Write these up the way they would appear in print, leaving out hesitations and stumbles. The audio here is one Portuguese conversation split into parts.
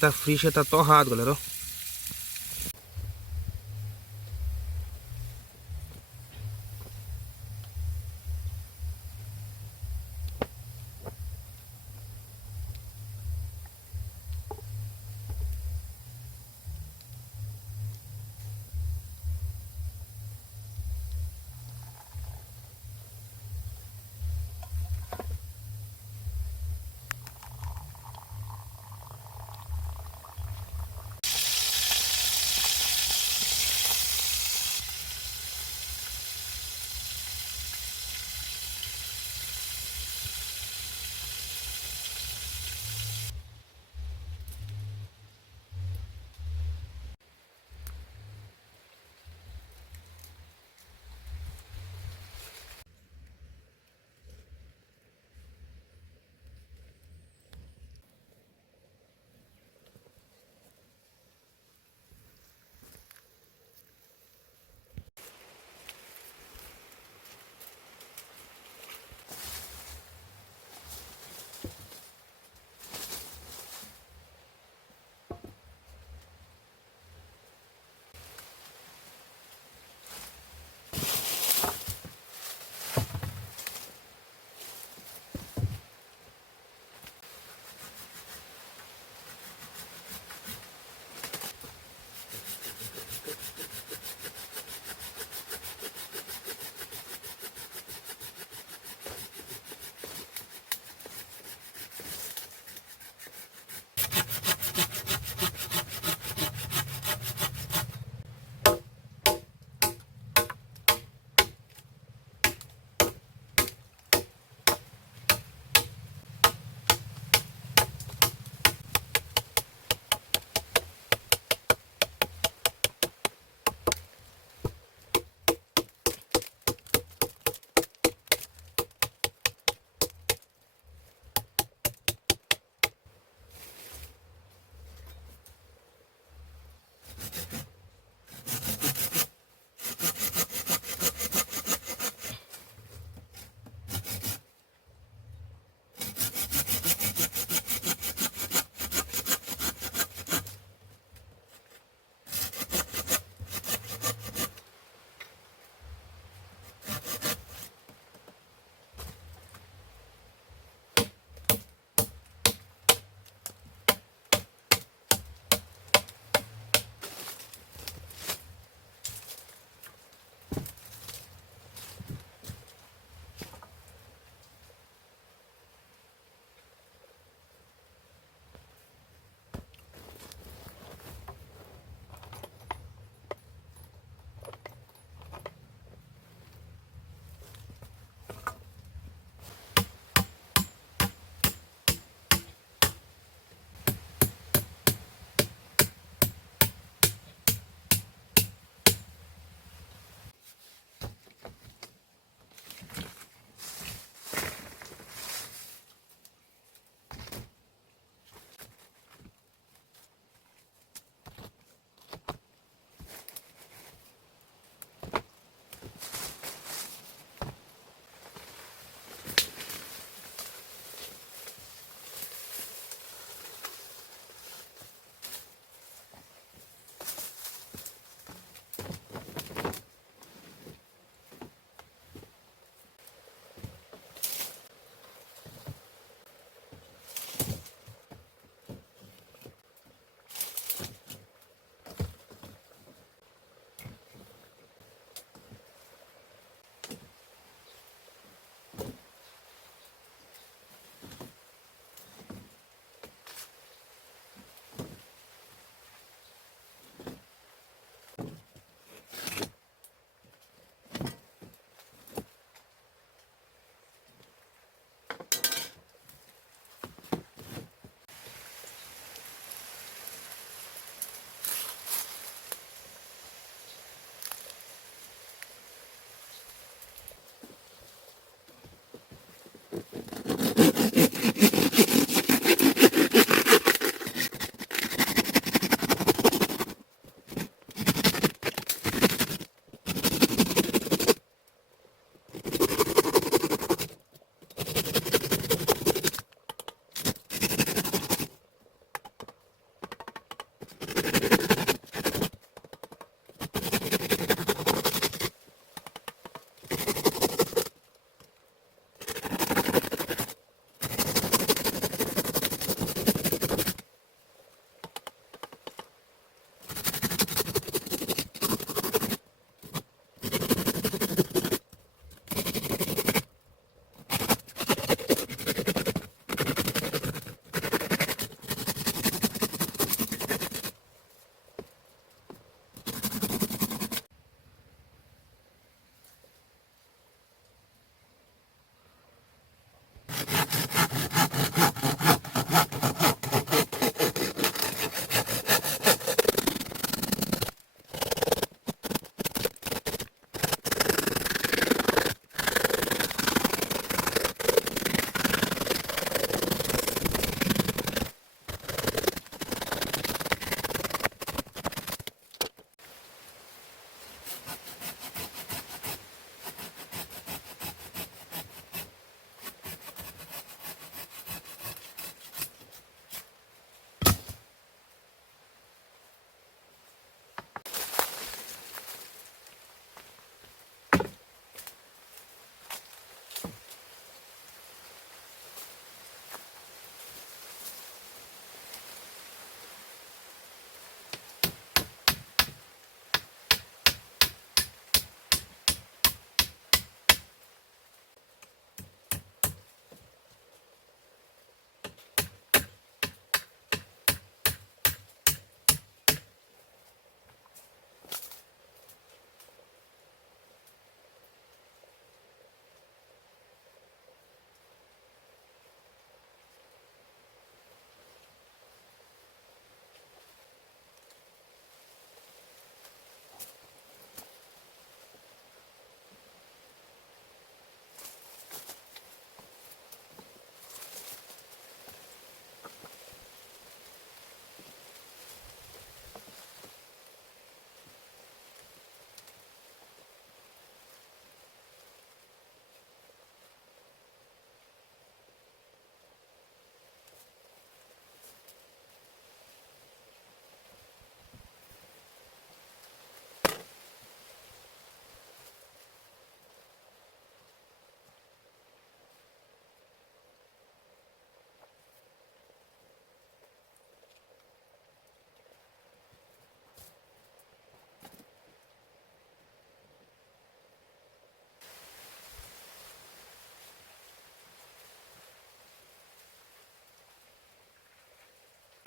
tá frio, já tá torrado, galera, ó.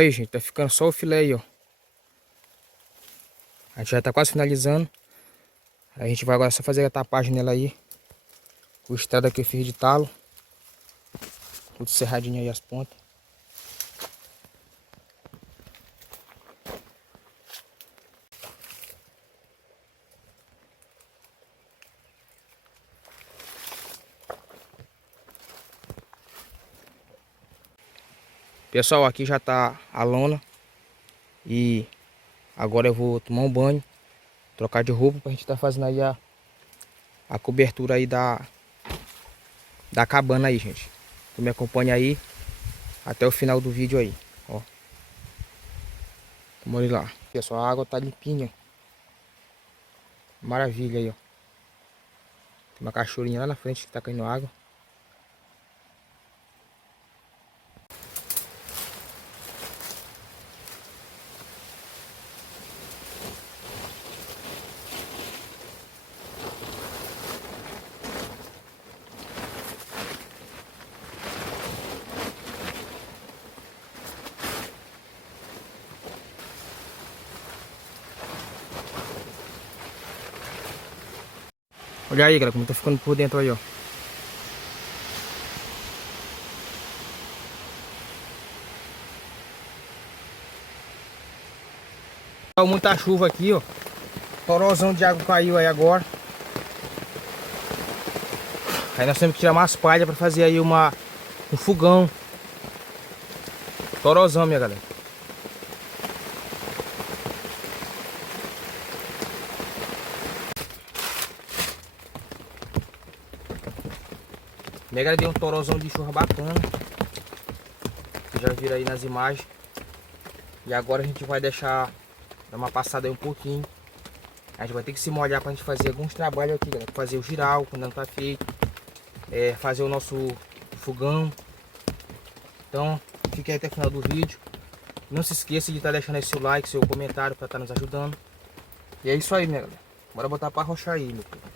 Aí, gente, tá ficando só o filé aí, ó. A gente já tá quase finalizando. A gente vai agora só fazer a tapagem nela aí. O estrada que eu fiz de talo. Tudo serradinho aí as pontas. Pessoal, aqui já tá a lona. E agora eu vou tomar um banho. Trocar de roupa pra gente tá fazendo aí a cobertura aí da cabana aí, gente. Então me acompanha aí até o final do vídeo aí, ó. Vamos lá. Pessoal, a água tá limpinha. Maravilha aí, ó. Tem uma cachoeirinha lá na frente que tá caindo água. Olha aí, galera, como tá ficando por dentro aí, ó. Muita chuva aqui, ó. Torozão de água caiu aí agora. Aí nós temos que tirar umas palhas pra fazer aí um fogão. Torozão, minha galera. Minha galera, deu um torozão de churra bacana. Vocês já viram aí nas imagens. E agora a gente vai dar uma passada aí um pouquinho. A gente vai ter que se molhar pra gente fazer alguns trabalhos aqui, galera. Fazer o giral quando não tá feito. Fazer o nosso fogão. Então, fique aí até o final do vídeo. Não se esqueça de estar deixando aí seu like, seu comentário para estar nos ajudando. E é isso aí, minha galera. Bora botar para arrochar aí, meu filho.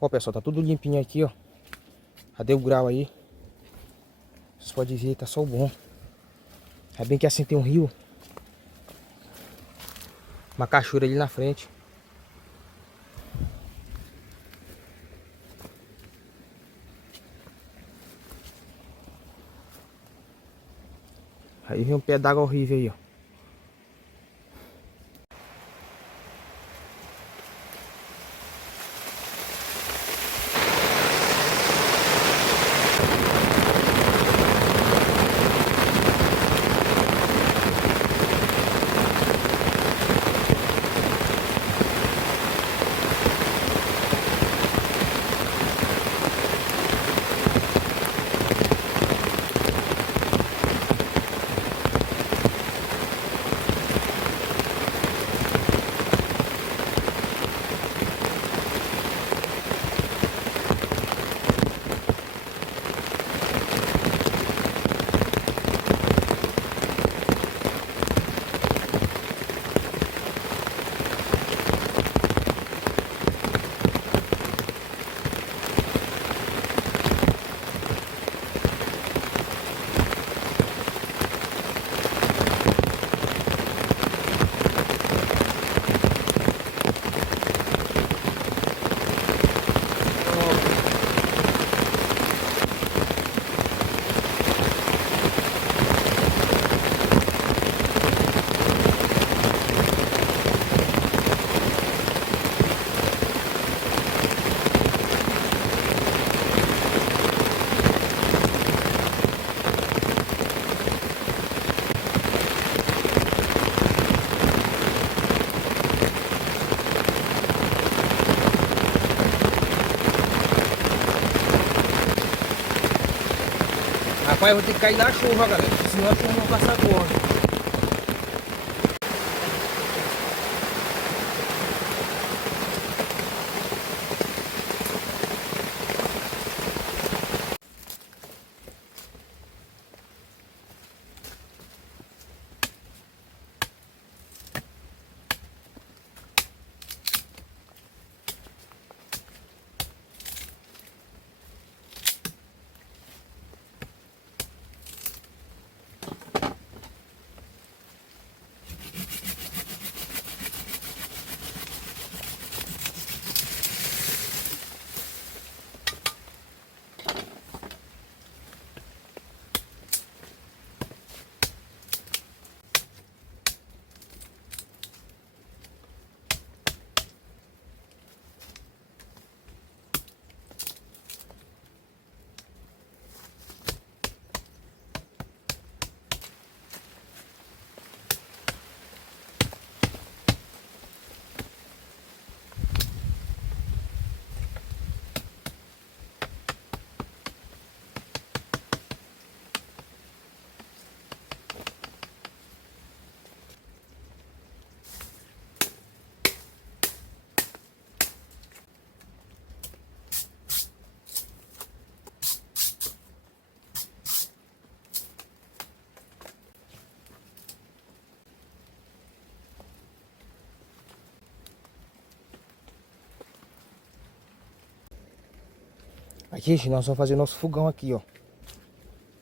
Ó, pessoal, tá tudo limpinho aqui, ó. Já deu grau aí. Vocês podem ver, tá só o bom. É bem que assim tem um rio. Uma cachoeira ali na frente. Aí vem um pé d'água horrível aí, ó. Rapaz, eu vou ter que cair na chuva, galera. Senão a chuva não passa agora. Aqui, gente, nós vamos fazer nosso fogão aqui, ó.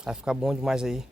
Vai ficar bom demais aí.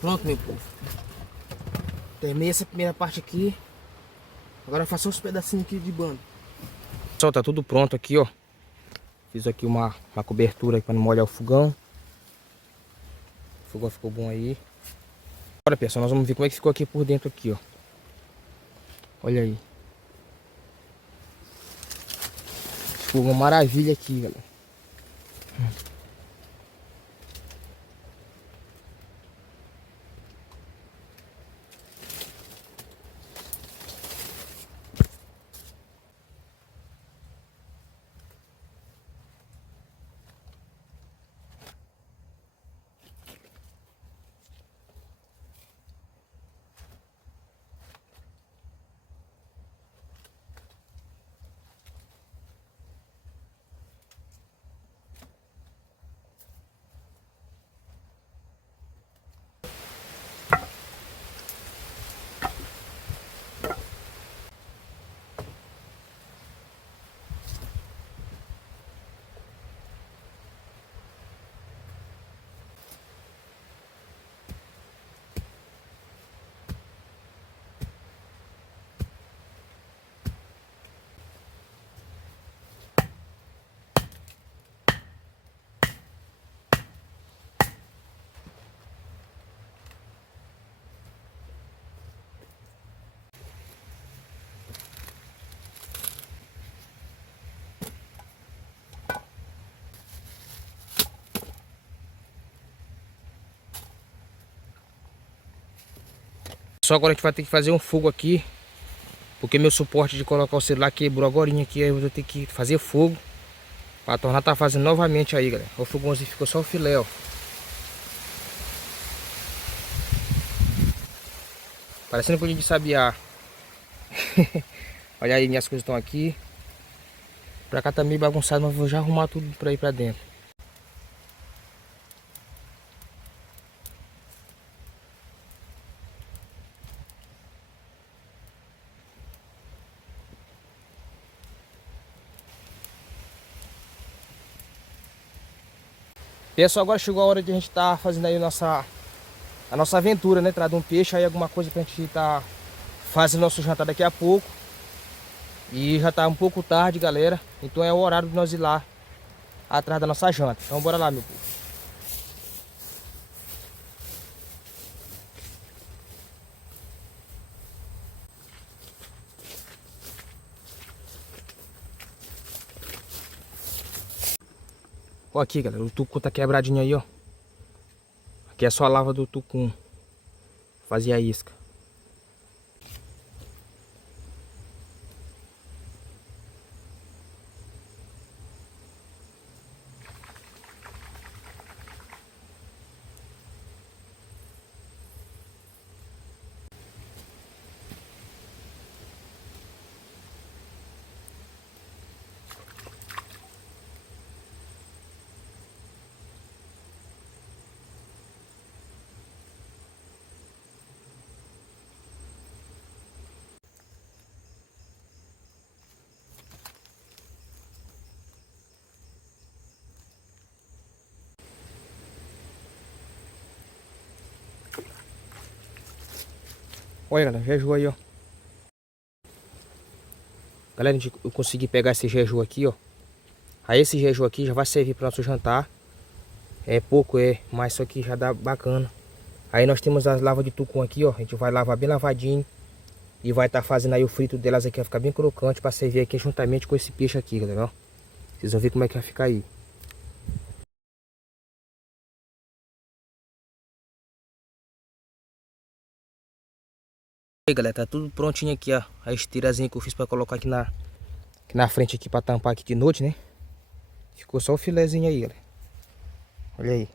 Pronto, meu povo. Terminei essa primeira parte aqui. Agora eu faço uns pedacinhos aqui de bando. Pessoal, tá tudo pronto aqui, ó. Fiz aqui uma cobertura para não molhar o fogão. O fogão ficou bom aí. Agora, pessoal, nós vamos ver como é que ficou aqui por dentro aqui, ó. Olha aí. Ficou uma maravilha aqui, galera. Só agora a gente vai ter que fazer um fogo aqui. Porque meu suporte de colocar o celular quebrou agorinha aqui. Aí eu vou ter que fazer fogo para tornar tá fazendo novamente aí, galera. O fogãozinho ficou só o filé, ó. Parecendo um de sabiá. Olha aí, minhas coisas estão aqui. Pra cá tá meio bagunçado, mas vou já arrumar tudo pra ir pra dentro. Pessoal, agora chegou a hora de a gente estar fazendo aí a nossa aventura, né? Trazer um peixe aí, alguma coisa pra gente estar fazendo nosso jantar daqui a pouco. E já tá um pouco tarde, galera. Então é o horário de nós ir lá atrás da nossa janta. Então bora lá, meu povo. Ó aqui, galera, o tucum tá quebradinho aí, ó. Aqui é só a lava do tucum. Fazia a isca. Olha, galera, jeju aí, ó. Galera, eu consegui pegar esse jeju aqui, ó. Aí esse jeju aqui já vai servir para nosso jantar. É pouco, mas isso aqui já dá bacana. Aí nós temos as lavas de tucum aqui, ó. A gente vai lavar bem lavadinho. E vai estar fazendo aí o frito delas aqui, vai ficar bem crocante para servir aqui juntamente com esse peixe aqui, galera, ó. Vocês vão ver como é que vai ficar aí. Aí, galera, tá tudo prontinho aqui, ó. A esteirazinha que eu fiz para colocar aqui na frente aqui para tampar aqui de noite, né? Ficou só o filezinho aí, galera. Olha aí.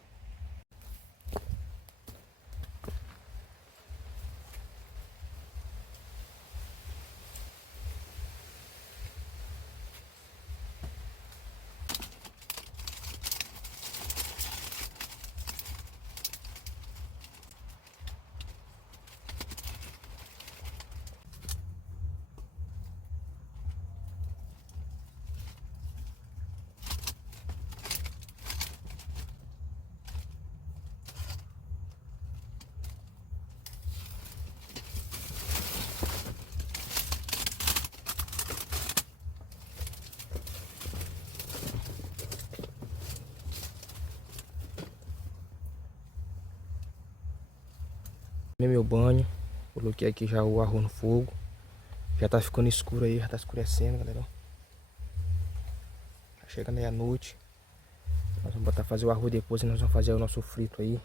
tomei meu banho. Coloquei aqui já o arroz no fogo. Já tá ficando escuro aí, já tá escurecendo, galera. Tá chegando aí a noite. Nós vamos botar fazer o arroz depois e nós vamos fazer o nosso frito aí.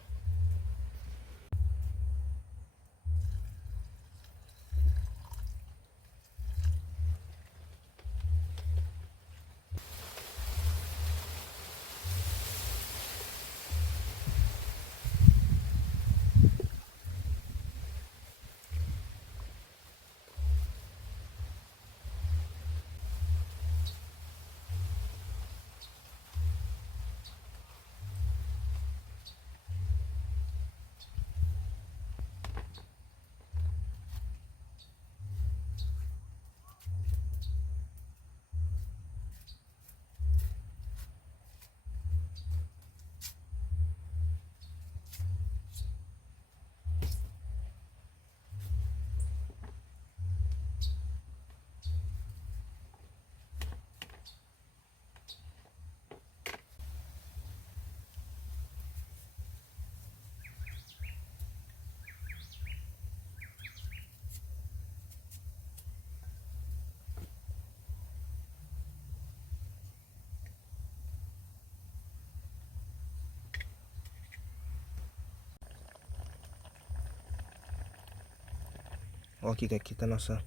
Ó aqui que aqui tá nosso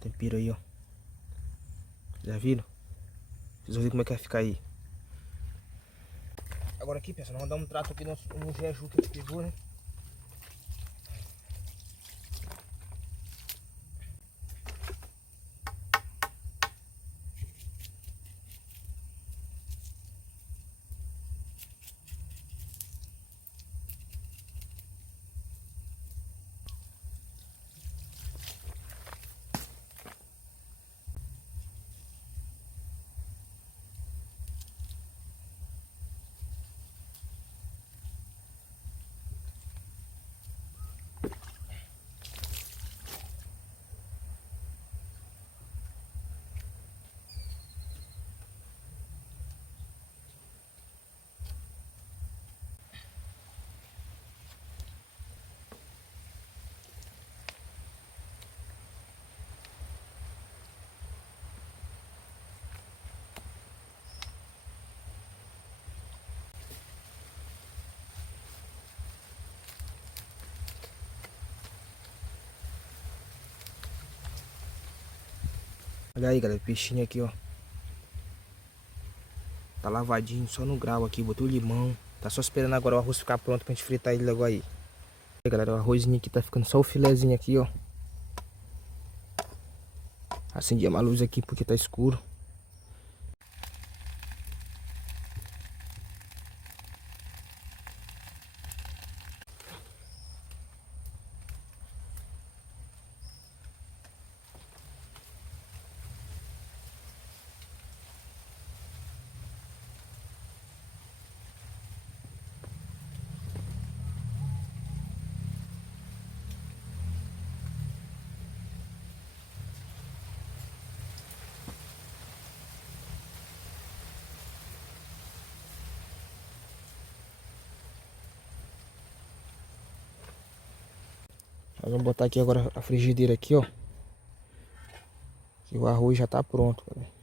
tempero aí, ó. Já viram? Vocês vão ver como é que vai ficar aí. Agora aqui, pessoal, nós vamos dar um trato aqui no jeju que a gente pegou, né? Olha aí, galera, o peixinho aqui, ó. Tá lavadinho, só no grau aqui, botou limão. Tá só esperando agora o arroz ficar pronto pra gente fritar ele logo aí. Aí, galera, o arrozinho aqui tá ficando só o filezinho aqui, ó. Acendi uma luz aqui porque tá escuro. Nós vamos botar aqui agora a frigideira aqui, ó. Que o arroz já tá pronto, galera.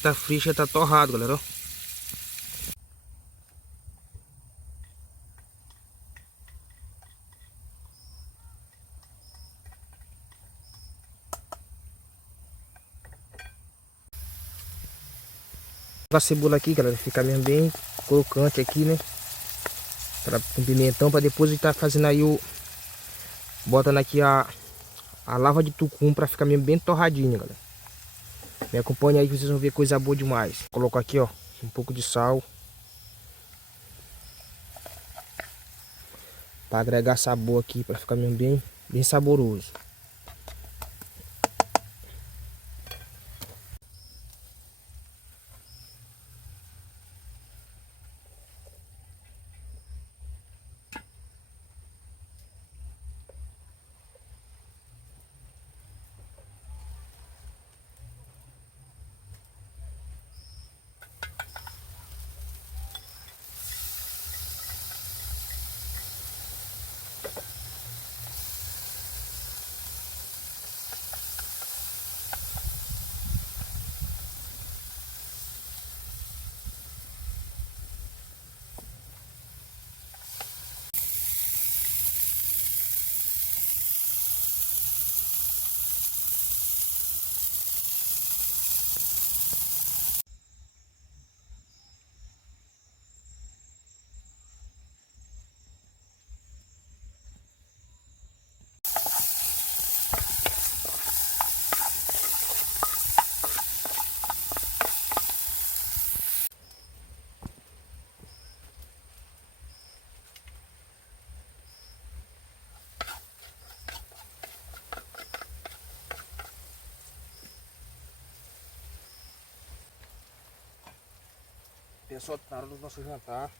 Tá frio, já tá torrado, galera, ó. A cebola aqui, galera, fica mesmo bem crocante aqui, né? Com pimentão, para depois estar fazendo aí o... Botando aqui a lava de tucum para ficar mesmo bem torradinha, galera. Me acompanha aí que vocês vão ver coisa boa demais. Coloco aqui, ó, um pouco de sal. Para agregar sabor aqui, para ficar mesmo bem saboroso. Pessoal, tá na hora do nosso jantar.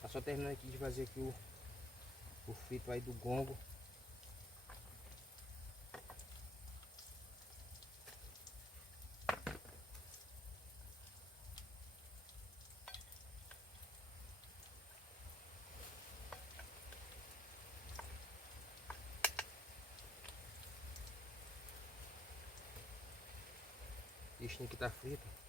Tá só terminando aqui de fazer aqui o frito aí do gongo. O peixinho aqui tá frito.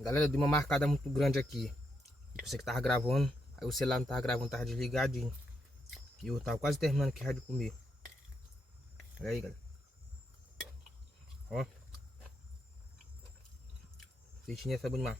Galera, eu dei uma marcada muito grande aqui. Você que tava gravando, aí o celular não tava gravando, tava desligadinho. E eu tava quase terminando aqui de comer. Olha aí, galera. Ó. Peixinho é sabor demais.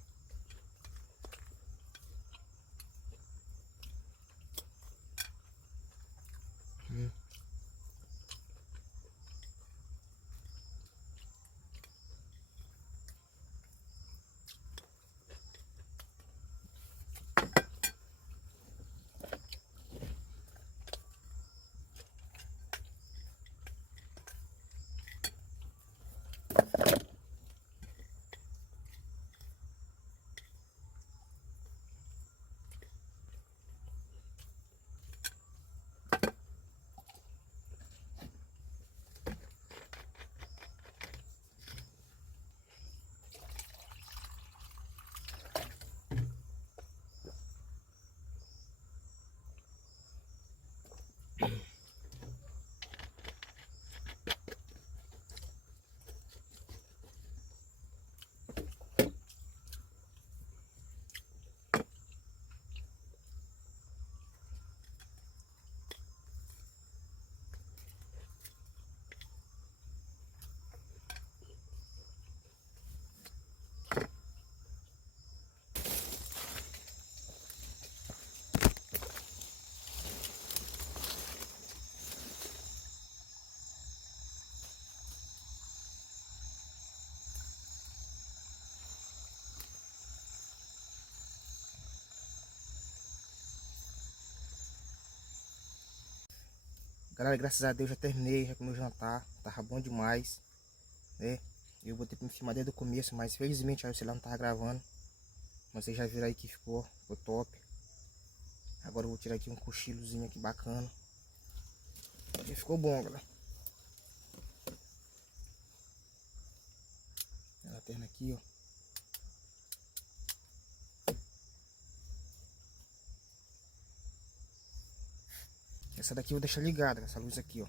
Galera, graças a Deus já terminei, já comi o jantar. Tava bom demais, né? Eu botei pra me filmar desde o começo, mas felizmente aí o celular não tava gravando. Mas vocês já viram aí que ficou top. Agora eu vou tirar aqui um cochilozinho aqui bacana. E ficou bom, galera. A lanterna aqui, ó. Essa daqui eu vou deixar ligada, essa luz aqui, ó.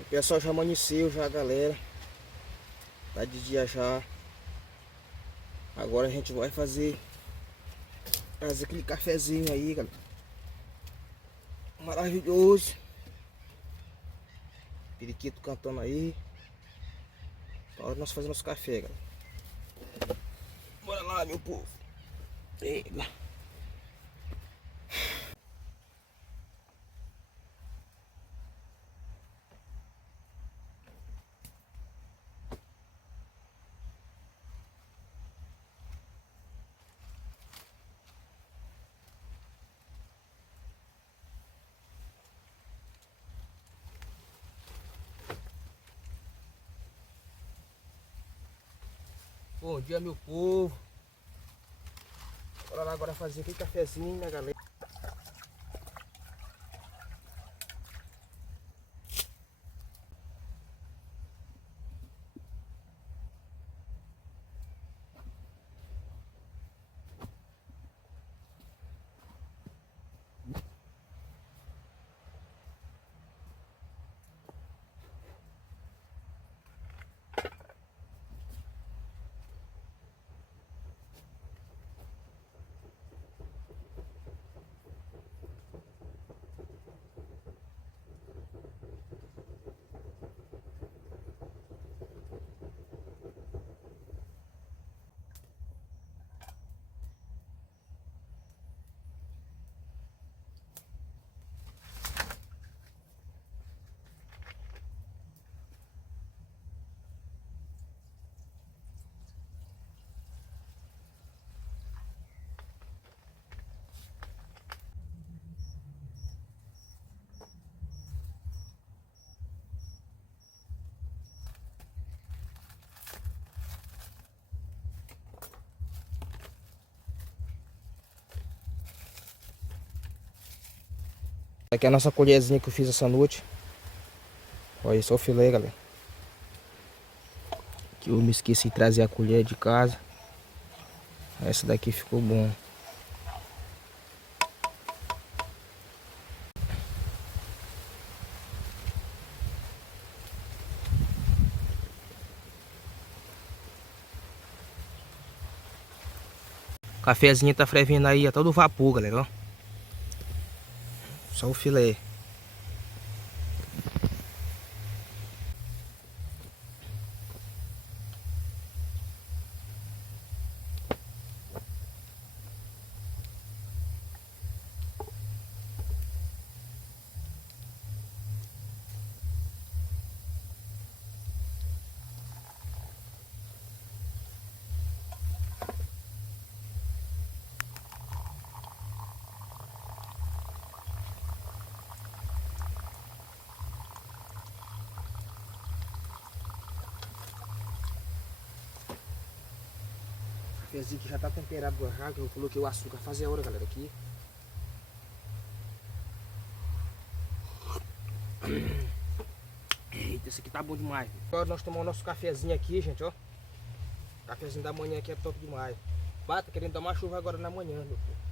O pessoal já amanheceu já, galera. Tá de dia já. Agora a gente vai fazer aquele cafezinho aí, galera. Maravilhoso. Periquito cantando aí. Tá hora de nós fazer nosso café, galera. Bora lá, meu povo. Eita. Bom dia, meu povo. Bora lá agora fazer aquele cafezinho, né, galera? Aqui é a nossa colherzinha que eu fiz essa noite. Olha só o filé, galera. Que eu me esqueci de trazer a colher de casa. Essa daqui ficou bom. O cafezinho tá fervendo aí a todo vapor, galera, ó. Só o filé. Cafezinho que já tá temperado já, que eu coloquei o açúcar faz a hora, galera, aqui. Eita, esse aqui tá bom demais. Agora nós tomamos nosso cafezinho aqui, gente, ó. Cafezinho da manhã aqui é top demais. Bata querendo dar uma chuva agora na manhã, meu filho.